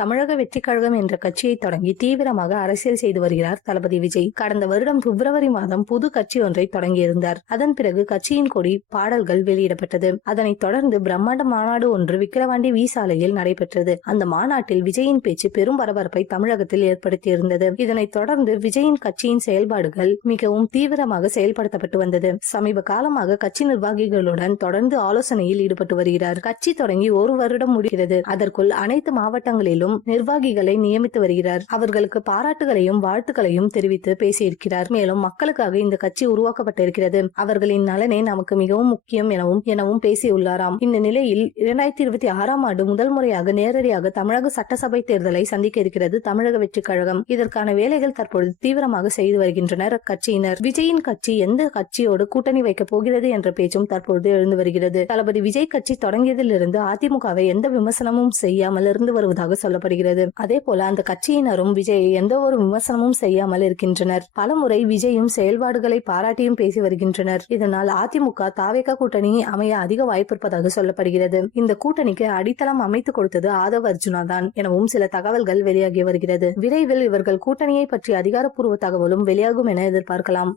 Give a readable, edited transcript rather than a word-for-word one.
தமிழக வெற்றி கழகம் என்ற கட்சியை தொடங்கி தீவிரமாக அரசியல் செய்து வருகிறார் தளபதி விஜய். கடந்த வருடம் பிப்ரவரி மாதம் புது கட்சி ஒன்றை தொடங்கியிருந்தார். அதன் பிறகு கட்சியின் கொடி, பாடல்கள் வெளியிடப்பட்டது. அதனைத் தொடர்ந்து பிரம்மாண்ட மாநாடு ஒன்று விக்கிரவாண்டி வி சாலையில் நடைபெற்றது. அந்த மாநாட்டில் விஜயின் பேச்சு பெரும் பரபரப்பை தமிழகத்தில் ஏற்படுத்தியிருந்தது. இதனைத் தொடர்ந்து விஜயின் கட்சியின் செயல்பாடுகள் மிகவும் தீவிரமாக செயல்படுத்தப்பட்டு வந்தது. சமீப காலமாக கட்சி நிர்வாகிகளுடன் தொடர்ந்து ஆலோசனையில் ஈடுபட்டு வருகிறார். கட்சி தொடங்கி ஒரு வருடம் முடிகிறது. அதற்குள் அனைத்து மாவட்டங்களிலும் நிர்வாகிகளை நியமித்து வருகிறார். அவர்களுக்கு பாராட்டுகளையும் வாழ்த்துக்களையும் தெரிவித்து பேசியிருக்கிறார். மேலும் மக்களுக்காக இந்த கட்சி உருவாக்கப்பட்டிருக்கிறது, அவர்களின் நலனே நமக்கு மிகவும் முக்கியம் எனவும் பேசியுள்ளாராம். இந்த நிலையில் 2026ஆம் ஆண்டு முதல் முறையாக நேரடியாக தமிழக சட்டசபை தேர்தலை சந்திக்க இருக்கிறது தமிழக வெற்றி கழகம். இதற்கான வேலைகள் தற்பொழுது தீவிரமாக செய்து வருகின்றனர் கட்சியினர். விஜயின் கட்சி எந்த கட்சியோடு கூட்டணி வைக்கப் போகிறது என்ற பேச்சும் தற்பொழுது எழுந்து வருகிறது. தளபதி விஜய் கட்சி தொடங்கியதிலிருந்து அதிமுகவை எந்த விமர்சனமும் செய்யாமல் இருந்து வருவதாக சொல்லப்படுகிறது. அதே போல அந்த கட்சியினரும் விஜயை எந்த ஒரு விமர்சனமும் செய்யாமல் இருக்கின்றனர். பலமுறை விஜயும் செயல்பாடுகளை பாராட்டியும் பேசி வருகின்றனர். இதனால் அதிமுக தாவேகா கூட்டணி அமைய அதிக வாய்ப்பு இருப்பதாக சொல்லப்படுகிறது. இந்த கூட்டணிக்கு அடித்தளம் அமைத்து கொடுத்தது ஆதவ் அர்ஜுனா தான் எனவும் சில தகவல்கள் வெளியாகி வருகிறது. விரைவில் இவர்கள் கூட்டணியை பற்றி அதிகாரப்பூர்வ தகவலும் வெளியாகும் என எதிர்பார்க்கலாம்.